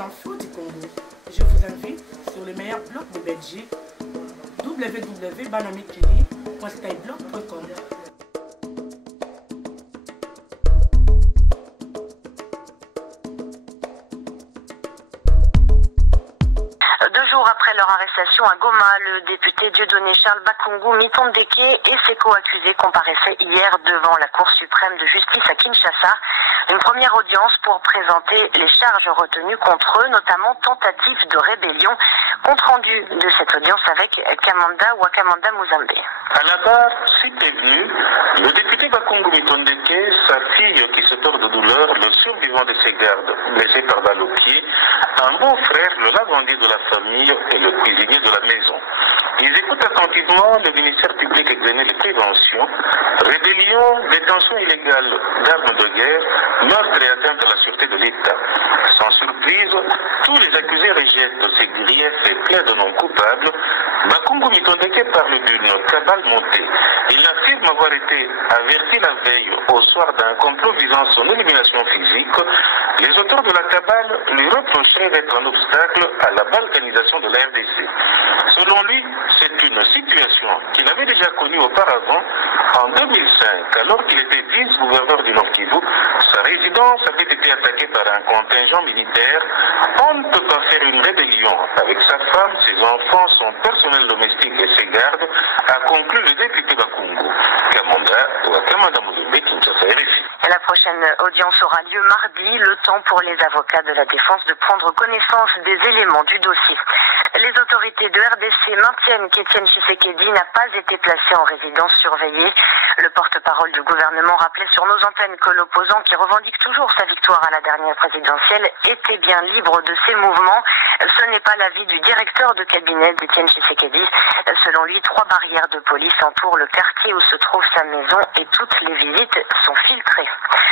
infos du Congo. Je vous invite sur le meilleur blog de Belgique, www.banamikili.skyblog.com. 2 jours après leur arrestation à Goma, le député Dieudonné Charles Bakungu Mitondeke et ses co-accusés comparaissaient hier devant la Cour suprême de justice à Kinshasa. Une première audience pour présenter les charges retenues contre eux, notamment tentative de rébellion. Compte rendu de cette audience avec Kamanda Wakamanda Muzambe. À la barre, si prévenu, le député Bakungu Mitondeke, sa fille qui se tord de douleur, le survivant de ses gardes blessé par balle au pied, un beau-frère, le lavandier de la famille et le cuisinier de la maison. Ils écoutent attentivement le ministère public examiner les préventions, rébellion, détention illégale d'armes de guerre, meurtre et atteinte à la sûreté de l'État. Sans surprise, tous les accusés rejettent ces griefs et plaident non coupables. Bakungu Mitondeke parle d'une cabale montée. Il affirme avoir été averti la veille au soir d'un complot visant son élimination physique. Les auteurs de la cabale lui reprocheraient d'être un obstacle à la balkanisation de la RDC. Selon lui, c'est une situation qu'il avait déjà connue auparavant en 2005, alors qu'il était vice-gouverneur du Nord Kivu. Sa résidence avait été attaquée par un contingent militaire. On ne peut pas faire une rébellion avec sa femme, ses enfants, son personnel domestique et ses gardes, a conclu le député Bakungu. Kamanda Muzambe, Kinshasa, RFI. La prochaine audience aura lieu mardi, le temps pour les avocats de la défense de prendre connaissance des éléments du dossier. Les autorités de RDC maintiennent qu'Étienne Tshisekedi n'a pas été placé en résidence surveillée. Le porte-parole du gouvernement rappelait sur nos antennes que l'opposant, qui revendique toujours sa victoire à la dernière présidentielle, était bien libre de ses mouvements. Ce n'est pas l'avis du directeur de cabinet d'Étienne Tshisekedi. Selon lui, 3 barrières de police entourent le quartier où se trouve sa maison et toutes les visites sont filtrées.